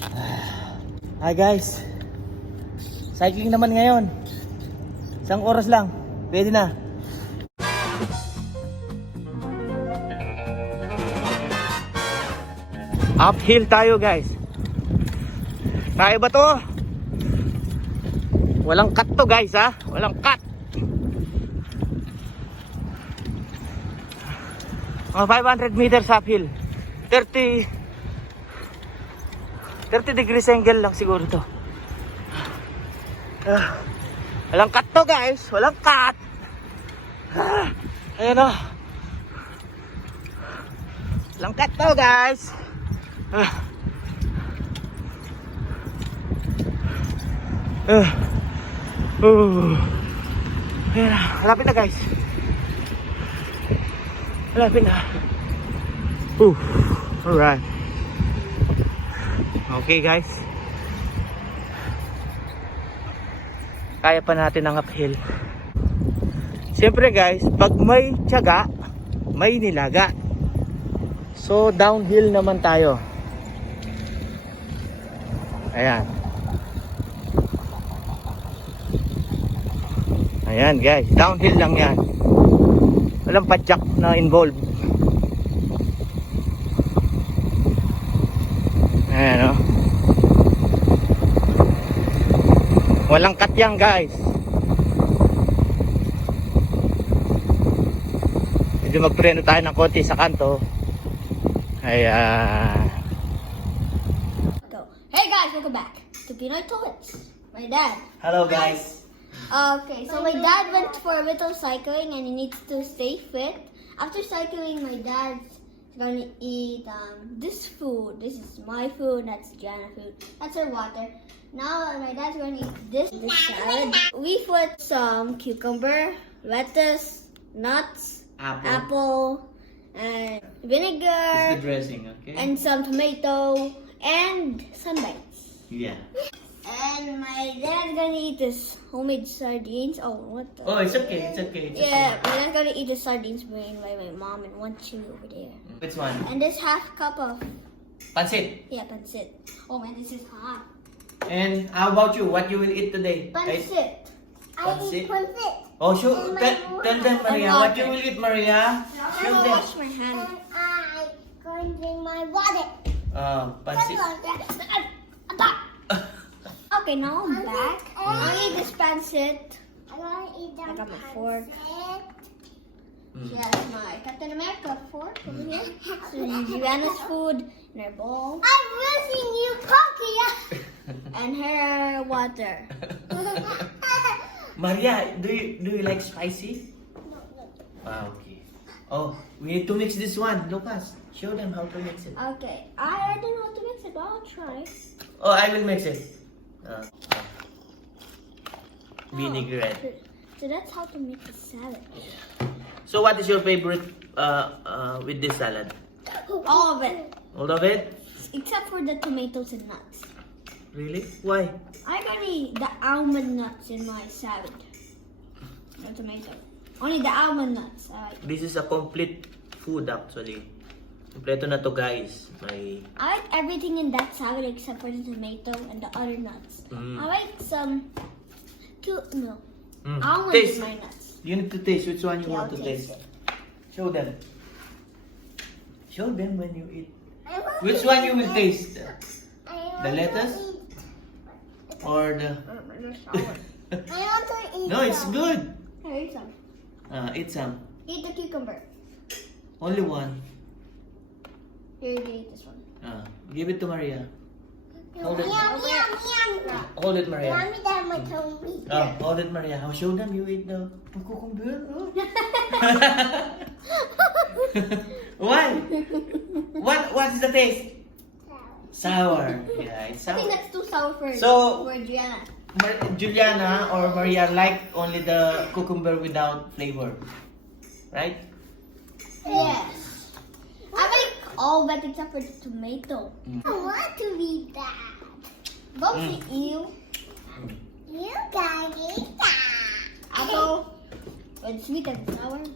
Hi guys, cycling naman ngayon. Isang oras lang, pwede na. Uphill tayo guys. Kaya ba to? Walang cut to guys ha, walang cut. Mga 500 meters uphill. 30 degrees angle lang siguro to. Walang cut to guys, walang cut. Ayan o. Walang cut to guys. Ayan na, malapit na guys. Malapit na. Alright. Okay guys, kaya pa natin ang uphill. Siyempre guys, pag may tiyaga, may nilaga. So downhill naman tayo. Ayan. Ayan guys, downhill lang yan. Walang padjak na involved. Ayan o. Walang cut yan guys. Medyo magpreno tayo ng konti sa kanto. Ayan. Hey guys, welcome back to Pinoy Toilets. My dad. Hello guys. Okay, so my dad went for a bit of cycling and he needs to stay fit. After cycling, my dad's gonna eat this food. This is my food, that's Gianna food. That's her water. Now my dad's gonna eat this salad. We put some cucumber, lettuce, nuts, apple and vinegar, Dressing, okay? and some tomato and some bites. Yeah. And my dad's gonna eat this homemade sardines. Oh, what the? Oh, it's okay, it's okay. Yeah, my dad's gonna eat the sardines made by my mom and one chili over there. Which one? And this half cup of, Pansit. yeah, pancit. Oh man, this is hot. And how about you? What you will eat today? Pancit. Pancit? pancit. Oh, sure. Tell them, Maria. What you will eat, Maria? I'm Show gonna them. wash my hands. I'm going to drink my water. Pansit. Okay, now I'm back. I'll eat this pancit. I'm going to eat I the got my fork. pancit. Yes, my Captain America fork over here. So Gianna's food in her bowl. I'm missing you, Punky. And her water. Maria, do you like spicy? Okay. Oh, we need to mix this one. Lucas, show them how to mix it. Okay, I don't know how to mix it, but I'll try. Oh, I will mix it. Vinaigrette. So that's how to make the salad. So what is your favorite with this salad? All of it, All of it? except for the tomatoes and nuts. Really? Why? I can eat the almond nuts in my salad. No tomato. Only the almond nuts. I like. This is a complete food actually. Kompleto na to guys. May I like everything in that salad except for the tomato and the other nuts. I like some almonds Taste. in my nuts. You need to taste which one you Yeah, want I'll to taste taste. Show them. Show them when you eat. I want Which to one eat you will that. taste? I want The to lettuce? eat- Or the... I want to eat No, it's some. good. Here, eat some. Eat some. Eat the cucumber. Only one. Here, you can eat this one. Give it to Maria. Hold it. Meow, meow, meow. Hold it, Maria. Mommy, that my tummy. Hold it, Maria. How show them you eat the cucumber. Oh. Why? What's the taste? Sour. Yeah, it's I think sour. that's too sour for So- for Gianna. Juliana or Maria like only the cucumber without flavor, right? Yes. I like all of it except for the tomato. I want to eat that. Don't say ew. You can eat that. Apple with sweet and sour. Okay.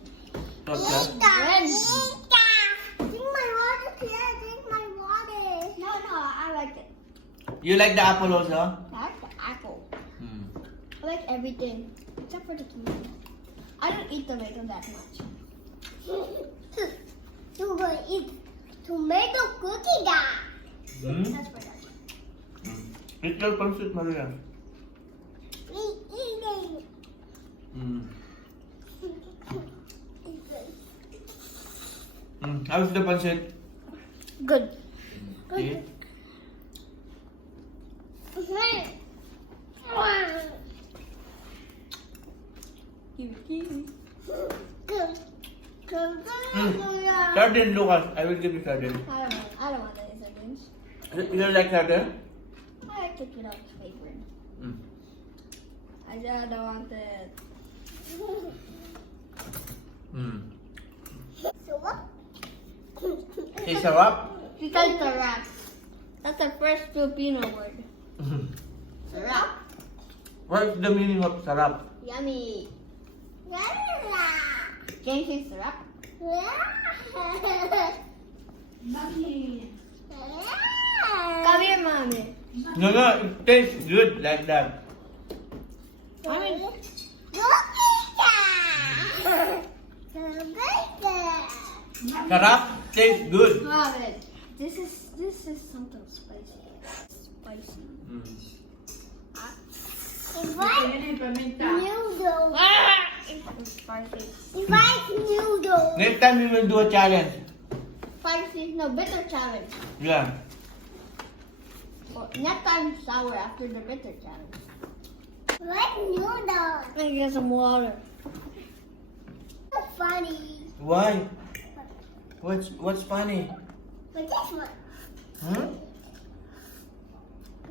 Eat that. Red. Eat that. Drink my water, Pierre. Drink my water. No, I like it. You like the apple also? I like the apple. Hmm. I like everything except for the tomato. I don't eat tomato that much. You're gonna eat tomato cookie da. Hmm? That's for that. Eat your pancit, Maria. Eating. Hmm. How's the pancit? Good. Okay. Sardine, Lucas. I will give you sardine. I don't want any sardines. You don't like sardine? I like to put out paper. Hmm. I just don't want it. Hmm. So what? Say sarap? She said sarap. That's the first Filipino word. Sarap. What's the meaning of sarap? Yummy. Yeah. Can you say sarap? Mommy. Come here, mommy. No, it tastes good like that. I mean, Sarap tastes good. love it. This is something spicy. Spicy. Hmm. Noodles. It's spicy. Invite noodles. Next time we will do a challenge. Spicy, no, bitter challenge. Yeah. Well, next time sour after the bitter challenge. Like noodles. Let me get some water. So funny. Why? What's funny? But this one. Hmm?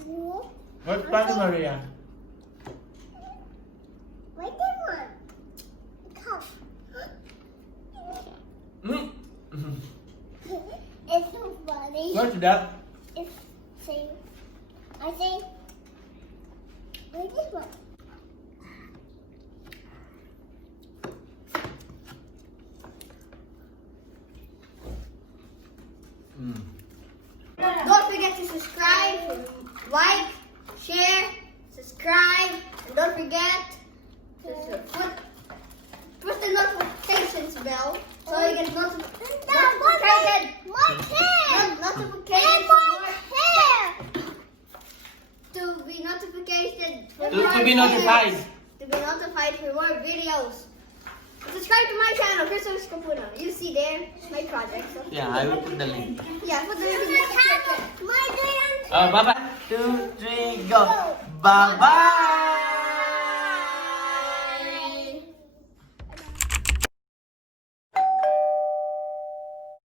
Who? What's funny, Maria? Like this one. Come. Hmm? It's so funny. What's that? It's same. I think like this one. Hmm. Don't forget to subscribe, like, share, subscribe, and don't forget to push the notifications bell so you get notifications My hair. notifications to be notification for To more be notified. videos. To be notified for more videos. Subscribe to my channel, Christopher Capuno. You see there my projects. So. Yeah, I will put the link. Yeah, put the link in the description. My Bye-bye. 2, 3, go. Bye-bye.